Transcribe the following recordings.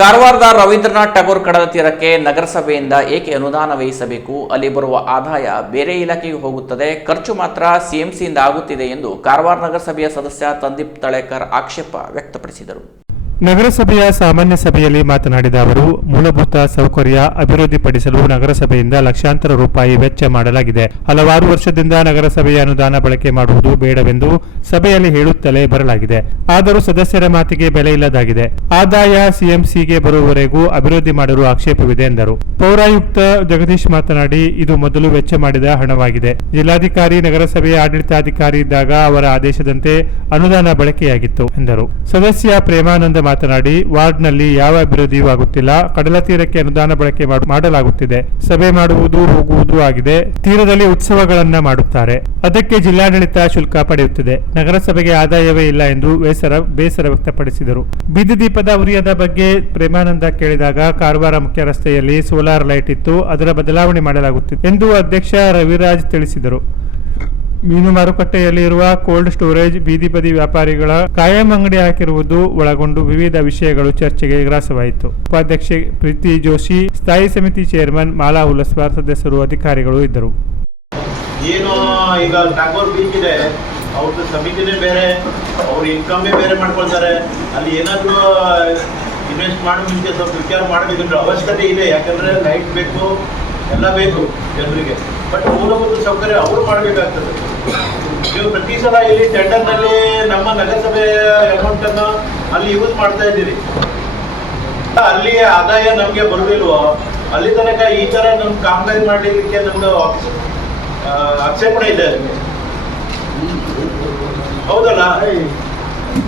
ಕಾರವಾರದ ರವೀಂದ್ರನಾಥ್ ಠಾಗೋರ್ ಕಡಲ ತೀರಕ್ಕೆ ನಗರಸಭೆಯಿಂದ ಏಕೆ ಅನುದಾನ ವಹಿಸಬೇಕು ಅಲ್ಲಿ ಬರುವ ಆದಾಯ ಬೇರೆ ಇಲಾಖೆಗೆ ಹೋಗುತ್ತದೆ. ಖರ್ಚು ಮಾತ್ರ ಸಿಎಂಸಿಯಿಂದ ಆಗುತ್ತಿದೆ ಎಂದು ಕಾರವಾರ ನಗರಸಭೆಯ ಸದಸ್ಯ ಸಂದೀಪ್ ತಳೇಕರ್ ಆಕ್ಷೇಪ ವ್ಯಕ್ತಪಡಿಸಿದರು. ನಗರಸಭೆಯ ಸಾಮಾನ್ಯ ಸಭೆಯಲ್ಲಿ ಮಾತನಾಡಿದ ಅವರು, ಮೂಲಭೂತ ಸೌಕರ್ಯ ಅಭಿವೃದ್ಧಿಪಡಿಸಲು ನಗರಸಭೆಯಿಂದ ಲಕ್ಷಾಂತರ ರೂಪಾಯಿ ವೆಚ್ಚ ಮಾಡಲಾಗಿದೆ. ಹಲವಾರು ವರ್ಷದಿಂದ ನಗರಸಭೆಯ ಅನುದಾನ ಬಳಕೆ ಮಾಡುವುದು ಬೇಡವೆಂದು ಸಭೆಯಲ್ಲಿ ಹೇಳುತ್ತಲೇ ಬರಲಾಗಿದೆ. ಆದರೂ ಸದಸ್ಯರ ಮಾತಿಗೆ ಬೆಲೆ ಇಲ್ಲದಾಗಿದೆ. ಆದಾಯ ಸಿಎಂಸಿಗೆ ಬರುವವರೆಗೂ ಅಭಿವೃದ್ಧಿ ಮಾಡಲು ಆಕ್ಷೇಪವಿದೆ ಎಂದರು. ಪೌರಾಯುಕ್ತ ಜಗದೀಶ್ ಮಾತನಾಡಿ, ಇದು ಮೊದಲು ವೆಚ್ಚ ಮಾಡಿದ ಹಣವಾಗಿದೆ. ಜಿಲ್ಲಾಧಿಕಾರಿ, ನಗರಸಭೆಯ ಆಡಳಿತಾಧಿಕಾರಿ ಇದ್ದಾಗ ಅವರ ಆದೇಶದಂತೆ ಅನುದಾನ ಬಳಕೆಯಾಗಿತ್ತು ಎಂದರು. ಸದಸ್ಯ ಪ್ರೇಮಾನಂದ ಮಾತನಾಡಿ, ವಾರ್ಡ್ನಲ್ಲಿ ಯಾವ ಅಭಿವೃದ್ಧಿಯೂ ಆಗುತ್ತಿಲ್ಲ. ಕಡಲ ತೀರಕ್ಕೆ ಅನುದಾನ ಬಳಕೆ ಮಾಡು- ಮಾಡಲಾಗುತ್ತಿದೆ. ಸಭೆ ಮಾಡುವುದು ಹೋಗುವುದು ಆಗಿದೆ. ತೀರದಲ್ಲಿ ಉತ್ಸವಗಳನ್ನ ಮಾಡುತ್ತಾರೆ. ಅದಕ್ಕೆ ಜಿಲ್ಲಾಡಳಿತ ಶುಲ್ಕ ಪಡೆಯುತ್ತಿದೆ. ನಗರಸಭೆಗೆ ಆದಾಯವೇ ಇಲ್ಲ ಎಂದು ಬೇಸರ ಬೇಸರ ವ್ಯಕ್ತಪಡಿಸಿದರು. ಬೀದಿ ದೀಪದ ಉರಿಯದ ಬಗ್ಗೆ ಪ್ರೇಮಾನಂದ ಕೇಳಿದಾಗ ಕಾರವಾರ ಮುಖ್ಯ ರಸ್ತೆಯಲ್ಲಿ ಸೋಲಾರ್ ಲೈಟ್ ಇತ್ತು. ಅದರ ಬದಲಾವಣೆ ಮಾಡಲಾಗುತ್ತಿದೆ ಎಂದು ಅಧ್ಯಕ್ಷ ರವಿರಾಜ್ ತಿಳಿಸಿದರು. ಮೀನು ಮಾರುಕಟ್ಟೆಯಲ್ಲಿರುವ ಕೋಲ್ಡ್ ಸ್ಟೋರೇಜ್ ಬೀದಿ ಬದಿ ವ್ಯಾಪಾರಿಗಳ ಕಾಯಂ ಅಂಗಡಿ ಹಾಕಿರುವುದು ಒಳಗೊಂಡು ವಿವಿಧ ವಿಷಯಗಳು ಚರ್ಚೆಗೆ ಗ್ರಾಸವಾಯಿತು. ಉಪಾಧ್ಯಕ್ಷೆ ಪ್ರೀತಿ ಜೋಶಿ, ಸ್ಥಾಯಿ ಸಮಿತಿ ಚೇರ್ಮನ್ ಮಾಲಾ ಹುಲಸ್ವಾರ್ ಸದಸ್ಯರು ಅಧಿಕಾರಿಗಳು ಇದ್ದರು. ಏನು ಈಗ ಟ್ಯಾಗೋರ್ ಬೀಚ್ ಇದೆ. ಅವ್ರದ್ದು ಸಮಿತಿನೇ ಬೇರೆ, ಅವ್ರ ಇನ್ಕಮೇ ಬೇರೆ ಮಾಡ್ಕೊಳ್ತಾರೆ. ಅಲ್ಲಿ ಏನಾದರೂ ಇನ್ವೆಸ್ಟ್ ಮಾಡೋ ಮುಂಚೆ ಸ್ವಲ್ಪ ವಿಚಾರ ಮಾಡಬೇಕಂದ್ರೆ ಅವಶ್ಯಕತೆ ಇದೆ. ಯಾಕಂದ್ರೆ ಲೈಟ್ ಬೇಕು ಎಲ್ಲ ಬೇಕು ಜನರಿಗೆ. ಬಟ್ ಮೂಲಭೂತ ಸೌಕರ್ಯ ಅವರು ಮಾಡಬೇಕಾಗ್ತದೆ. ನೀವು ಪ್ರತಿ ಸಲ ಇಲ್ಲಿ ಟೆಂಡರ್ನಲ್ಲಿ ನಮ್ಮ ನಗರಸಭೆಯ ಅಮೌಂಟನ್ನು ಅಲ್ಲಿ ಯೂಸ್ ಮಾಡ್ತಾ ಇದ್ದೀರಿ. ಅಲ್ಲಿ ಆದಾಯ ನಮಗೆ ಬರುದಿಲ್ವೋ? ಅಲ್ಲಿ ತನಕ ಈ ಥರ ನಮ್ ಕಾಮಗಾರಿ ಮಾಡಲಿಕ್ಕೆ ನಮ್ದು ಆಕ್ಷೇಪಣೆ ಇದೆ. ಹೌದಲ್ಲ?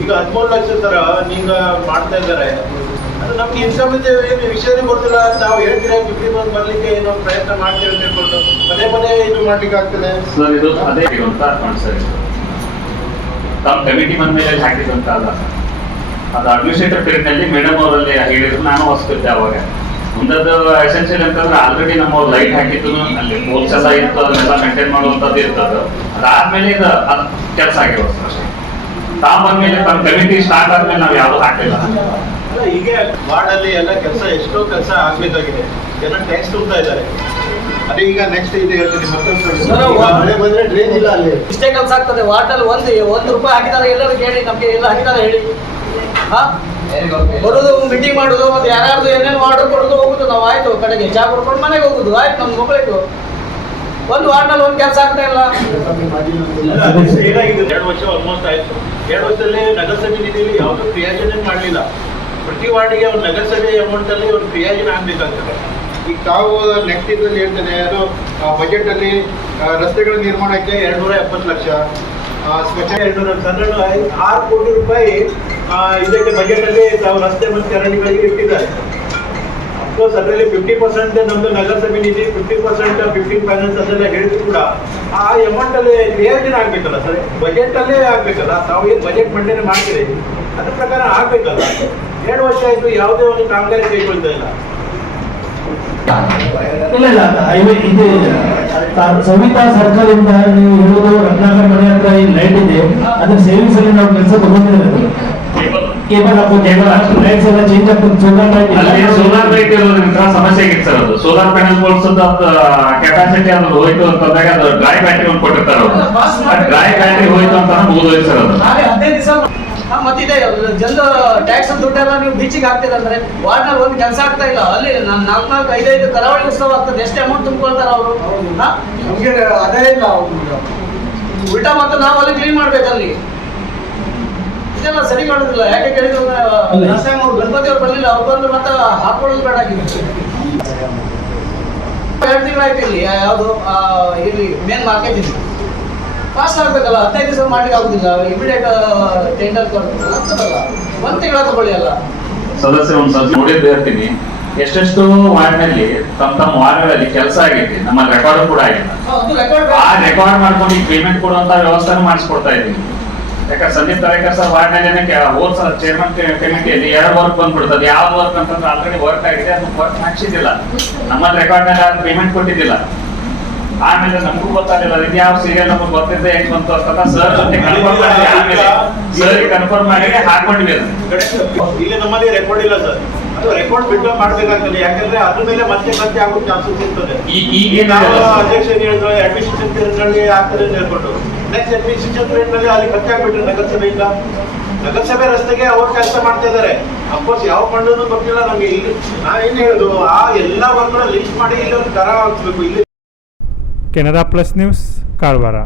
ಈಗ ಹದಿಮೂರು ಲಕ್ಷ ತರ ನಿಂಗ ಮಾಡ್ತಾ ಇದ್ದಾರೆ. ಅದು ನಮ್ಗೆ ಇನ್ಕಮ್ ಇದೆ ಏನು ವಿಷಯನೇ ಗೊತ್ತಿಲ್ಲ ನಾವು ಹೇಳ್ತೀರಾ ಫಿಫ್ಟಿ ಮಂತ್ ಬರ್ಲಿಕ್ಕೆ ಏನೋ ಪ್ರಯತ್ನ ಮಾಡ್ತೀವಿ ಅಂತ ಹೇಳ್ಕೊಂಡು. ಪದೇ ಪದೇ ಇದು ಮಾಡ್ಲಿಕ್ಕೆ ಆಗ್ತದೆ. ಸರ್, ಇದು ಅದೇ ಅಂತ ಸರ್ ತಮ್ಮ ಕಮಿಟಿ ಬಂದ ಮೇಲೆ ಹಾಕಿದಂತ ಅಲ್ಲ ಅದು ಅಡ್ಮಿನಿಸ್ಟ್ರೇಟರ್ ಪೀರಿಯಡ್ನಲ್ಲಿ ಮೇಡಮ್ ಅವರಲ್ಲಿ ಹೇಳಿದ್ರು, ನಾನು ಹೊಸ್ಕೊತ್ತೆ ಅವಾಗ. ಮುಂದದ್ದು ಎಸೆನ್ಷಿಯಲ್ ಅಂತಂದ್ರೆ ಆಲ್ರೆಡಿ ನಮ್ಮ ಲೈಟ್ ಹಾಕಿದ್ದು ಅಲ್ಲಿ ಪೋಲ್ಸ್ ಎಲ್ಲ ಇತ್ತು, ಅದನ್ನೆಲ್ಲ ಮೇಂಟೈನ್ ಮಾಡುವಂತದ್ದು ಇರ್ತದ ಅದಾದ್ಮೇಲೆ ಇದು ಅದ್ ಕೆಲಸ ಆಗಿರೋದು ಅಷ್ಟೇ. ತಾವು ಬಂದ್ಮೇಲೆ ತಮ್ಮ ಕಮಿಟಿ ಸ್ಟಾರ್ಟ್ ಆದ್ಮೇಲೆ ನಾವು ಯಾವ್ದು ಹಾಕಿಲ್ಲ. ಅಲ್ಲ, ಹೀಗೆ ವಾರ್ಡಲ್ಲಿ ಎಲ್ಲ ಕೆಲಸ ಎಷ್ಟೋ ಕೆಲಸ ಆಗ್ಬೇಕಾಗಿದೆ. ಎಲ್ಲ ಟ್ಯಾಕ್ಸ್ ತುಂಬ್ತಾ ಇದ್ದಾರೆ. ಅದೇ ಈಗ ನೆಕ್ಸ್ಟ್ ಇದು ಹೇಳ್ತೀನಿ ಮಳೆ ಬಂದ್ರೆ ಡ್ರೈನ್ ಇಲ್ಲ ಅಲ್ಲಿ. ಇಷ್ಟೇ ಕೆಲಸ ಆಗ್ತದೆ ವಾರ್ಡಲ್ಲಿ ಒಂದು ಒಂದು ರೂಪಾಯಿ ಹಾಕಿದಾರೆ ಎಲ್ಲರೂ ಕೇಳಿ ನಮ್ಗೆ ಎಲ್ಲ ಹಾಕಿದ್ದಾರೆ ಹೇಳಿ. ಹಾ? ಬರೋದು ಮೀಟಿಂಗ್ ಮಾಡೋದು ಮತ್ತೆ ಯಾರ್ಯಾರ್ದು ಏನೇನು ಆರ್ಡರ್ ಕೊಡೋದು ಹೋಗುದು ನಾವು ಆಯ್ತು ಕಡೆಗೆ. ಚಾ ಕೊಡ್ಕೊಂಡು ಮನೆಗೆ ಹೋಗುದು ಆಯ್ತು ನಮ್ಗೆ ಮಕ್ಕಳಿಟ್ಟು ಒಂದು ವಾರ್ಡ್ನಲ್ಲಿ ಒಂದು ಕೆಲಸ ಆಗ್ತಾ ಇಲ್ಲ. ಎರಡು ವರ್ಷ ಆಲ್ಮೋಸ್ಟ್ ಆಯ್ತು. ಎರಡು ವರ್ಷದಲ್ಲಿ ನಗರಸಭೆ ನಿಧಿಯಲ್ಲಿ ಯಾವುದು ಕ್ರಿಯಾಚನೆ ಮಾಡಲಿಲ್ಲ. ಪ್ರತಿ ವಾರ್ಡಿಗೆ ಅವ್ರು ನಗರಸಭೆ ಅಮೌಂಟ್ ಅಲ್ಲಿ ಒಂದು ಕ್ರಿಯಾಜನೆ ಆಗ್ಬೇಕಾಗ್ತದೆ. ಈಗ ತಾವು ನೆಕ್ಸ್ಟ್ ಇದ್ರಲ್ಲಿ ಹೇಳ್ತೇನೆ ಅದು ಬಜೆಟ್ ಅಲ್ಲಿ ರಸ್ತೆಗಳ ನಿರ್ಮಾಣಕ್ಕೆ ಎರಡು ನೂರ ಎಪ್ಪತ್ತು ಲಕ್ಷ ಸ್ವಚ್ಛ ಎರಡ್ನೂರ ಕನ್ನಡ ಆರು ಕೋಟಿ ರೂಪಾಯಿ ಇದಕ್ಕೆ ಬಜೆಟ್ ಅಲ್ಲಿ ತಾವು ರಸ್ತೆ ಮತ್ತು ಚರಂಡಿಗಳಿಗೆ ಇಟ್ಟಿದ್ದಾರೆ. ಅಫ್ಕೋರ್ಸ್ ಅದರಲ್ಲಿ ಫಿಫ್ಟಿ ಪರ್ಸೆಂಟ್ ನಮ್ದು ನಗರಸಭೆ ನಿಧಿ ಫಿಫ್ಟಿ ಪರ್ಸೆಂಟ್ ಫಿಫ್ಟೀನ್ ಫೈನಾನ್ಸ್ ಅದೆಲ್ಲ ಹೇಳಿದ್ರು ಕೂಡ ಆ ಅಮೌಂಟ್ ಅಲ್ಲಿ ಕ್ರಿಯಾಜನೆ ಆಗ್ಬೇಕಲ್ಲ ಸರ್ ಬಜೆಟ್ ಅಲ್ಲೇ ಆಗ್ಬೇಕಲ್ಲ? ತಾವು ಏನು ಬಜೆಟ್ ಮಂಡನೆ ಮಾಡ್ತೀರಿ? ಅದ್ರ ಪ್ರಕಾರ ಆಗ್ಬೇಕಲ್ಲ? ಎರಡು ವರ್ಷ ಆಯ್ತು, ಯಾವುದೇ ಒಂದು ಕಾಮಗಾರಿ ಕೈಗೊಳ್ತಾ ಇಲ್ಲ. ಇಲ್ಲ ಇಲ್ಲ ಇದು ಸವಿತಾ ಸರ್ಕಲ್ ಇಂದ ನೀವು ಹೇಳುದು ರತ್ನಾಕರ್ ಮನೆ ಹತ್ರ ಈ ಲೈಟ್ ಇದೆ. ಅದ್ರ ಸೇವಿಂಗ್ಸ್ ಅಲ್ಲಿ ನಾವು ಕೆಲಸ ತಗೊಂಡಿರೋದು. ಕೇಬಲ್ ಹಾಕೋದು ಲೈಟ್ಸ್ ಎಲ್ಲ ಚೇಂಜ್ ಆಗ್ತದೆ ಸೋಲಾರ್ ಲೈಟ್ ಅಲ್ಲಿ ಸೋಲಾರ್ ಲೈಟ್ ಇರೋದ್ರಿಂದ ಸಮಸ್ಯೆ ಆಗಿತ್ತು ಸರ್ ಅದು. ಸೋಲಾರ್ ಪ್ಯಾನಲ್ ಬೋಲ್ಸದ ಕೆಪಾಸಿಟಿ ಅದು ಹೋಯ್ತು ಅಂತಂದಾಗ ಅದು ಡ್ರೈ ಬ್ಯಾಟ್ರಿ ಒಂದು ಕೊಟ್ಟಿರ್ತಾರೆ ಅವರು. ಡ್ರೈ ಬ್ಯಾಟ್ರಿ ಹೋಯ್ತು ಅಂತ ಮುಗಿದೋಯ್ತು ಸರ್ ಅದು. ಹದಿನೈದು ದಿವಸ ಮತ್ತಿದೆ ಜನರು ಟ್ಯಾಕ್ಸ್ ದುಡ್ಡೆಲ್ಲ ನೀವು ಬೀಚಿಗೆ ಹಾಕ್ತೀರ ಅಂದ್ರೆ ವಾರ್ಡ್ನಲ್ಲಿ ಒಂದು ಕೆಲಸ ಆಗ್ತಾ ಇಲ್ಲ. ಅಲ್ಲಿ ನಾನ್ ನಾಲ್ಕು ನಾಲ್ಕು ಐದೈದು ಕರಾವಳಿ ಉತ್ಸವ ಆಗ್ತದೆ ಎಷ್ಟು ಅಮೌಂಟ್ ತುಂಬಿಕೊಳ್ತಾರೆ ಅವರು? ನಮಗೆ ಅದೇ ಇಲ್ಲ ಉಲ್ಟಾ ಮತ್ತೆ ನಾವು ಅಲ್ಲಿ ಕ್ಲೀನ್ ಮಾಡ್ಬೇಕಲ್ಲಿ ಇದೆಲ್ಲ ಸರಿ ಮಾಡೋದಿಲ್ಲ. ಯಾಕೆ ಕೇಳಿದ್ರು. ಲಾಸ್ಟ್ ಟೈಮ್ ಅವ್ರು ಗಣಪತಿ ಅವ್ರು ಬರಲಿಲ್ಲ ಅವ್ರು ಬಂದು ಮತ್ತೆ ಹಾಕೊಳ್ಳೋದು ಬೇಡ ಆಗಿತ್ತು ಎರಡು ತಿಂಗಳಾಯ್ತು ಇಲ್ಲಿ ಯಾವುದು ಇಲ್ಲಿ ಮೇನ್ ಮಾರ್ಕೆಟ್ ಇದೆ ಪಾಸ್ ಆಗ್ಬೇಕಲ್ಲ ಹದಿನೈದು ದಿವಸ ಮಾಡ್ಲಿಕ್ಕೆ ಆಗುದಿಲ್ಲ ಇಮಿಡಿಯೇಟ್ ಟೆಂಡರ್ ಆಗ್ತದಲ್ಲ? ಒಂದ್ ತಿಂಗಳ ತಗೊಳ್ಳಿ ಅಲ್ಲ. ಸದಸ್ಯ ಒಂದು ಸಲ ನೋಡಿದ್ದು ಇರ್ತೀನಿ. ಎಷ್ಟೆಷ್ಟು ವಾರ್ಡ್ನಲ್ಲಿ ತಮ್ಮ ತಮ್ಮ ವಾರ್ಡ್ಗಳಲ್ಲಿ ಕೆಲಸ ಆಗಿದೆ ನಮ್ಮ ರೆಕಾರ್ಡ್ ಕೂಡ ಆಗಿಲ್ಲ. ಆ ರೆಕಾರ್ಡ್ ಮಾಡ್ಕೊಂಡು ಪೇಮೆಂಟ್ ಕೊಡುವಂತ ವ್ಯವಸ್ಥೆ ಮಾಡಿಸ್ಕೊಡ್ತಾ ಇದ್ದೀವಿ ಯಾಕಂದ್ರೆ ಸಂದೀಪ್ ತರೇಕರ್ ಸರ್ ವಾರ್ಡ್ನಲ್ಲಿ ಹೋದ್ ಸಲ ಚೇರ್ಮನ್ ಕಮಿಟಿಯಲ್ಲಿ ಎರಡು ವರ್ಕ್ ಬಂದ್ಬಿಡ್ತದೆ ಯಾವ ವರ್ಕ್ ಅಂತಂದ್ರೆ ಆಲ್ರೆಡಿ ವರ್ಕ್ ಆಗಿದೆ ಅದನ್ನ ವರ್ಕ್ ಹಾಕ್ಸಿದ್ದಿಲ್ಲ ನಮ್ಮ ರೆಕಾರ್ಡ್ನಲ್ಲಿ ಪೇಮೆಂಟ್ ಕೊಟ್ಟಿದ್ದಿಲ್ಲ. ಆಮೇಲೆ ನಮಗೂ ಗೊತ್ತಾಗಲಿಲ್ಲ ಇದು ಯಾವ ಸೀರಿಯಲ್ ನಮಗೆ ಗೊತ್ತಿದ್ದೆ ಹೆಂಗ್ ಬಂತು ಅಂತ ಸರ್ ಕನ್ಫರ್ಮ್ ಮಾಡಿ ಆಮೇಲೆ ಸರ್ ಕನ್ಫರ್ಮ್ ಮಾಡಿ ಹಾಕೊಂಡಿವಿ. ಇಲ್ಲಿ ನಮ್ಮಲ್ಲಿ ರೆಕಾರ್ಡ್ ಇಲ್ಲ ಸರ್ ಅದು ರೆಕಾರ್ಡ್ ಬಿಟ್ಟು ಮಾಡ್ಬೇಕಾಗ್ತದೆ ಯಾಕಂದ್ರೆ ಅದ್ರ ಮೇಲೆ ಮತ್ತೆ ಮತ್ತೆ ಆಗೋ ಚಾನ್ಸಸ್ ಇರ್ತದೆ. ಈಗ ನಾವು ಅಧ್ಯಕ್ಷ ಹೇಳಿದ್ರು ಅಡ್ಮಿನಿಸ್ಟ್ರೇಷನ್ ಆಗ್ತದೆ ಅಂತ ಹೇಳ್ಕೊಂಡು ನೆಕ್ಸ್ಟ್ ಅಡ್ಮಿನಿಸ್ಟ್ರೇಷನ್ ಪೀರಿಯಡ್ನಲ್ಲಿ ಅಲ್ಲಿ ಖರ್ಚು ಆಗ್ಬಿಟ್ರೆ ನಗರಸಭೆಯಿಂದ. ನಗರಸಭೆ ರಸ್ತೆಗೆ ಅವ್ರು ಕೆಲಸ ಮಾಡ್ತಾ ಇದ್ದಾರೆ ಅಫ್ಕೋರ್ಸ್ ಯಾವ ಫಂಡ್ ಗೊತ್ತಿಲ್ಲ ನಮಗೆ. ಇಲ್ಲಿ ನಾವೇನ್ ಹೇಳುದು? ಆ ಎಲ್ಲಾ ವರ್ಗಗಳ ಲಿಸ್ಟ್ ಮಾಡಿ ಇಲ್ಲಿ ಒಂದು ಕರ ಹಾಕ್ಸ್ಬೇಕು. ಇಲ್ಲಿ ಕೆನರಾ ಪ್ಲಸ್ ನ್ಯೂಸ್, ಕಾರವಾರ.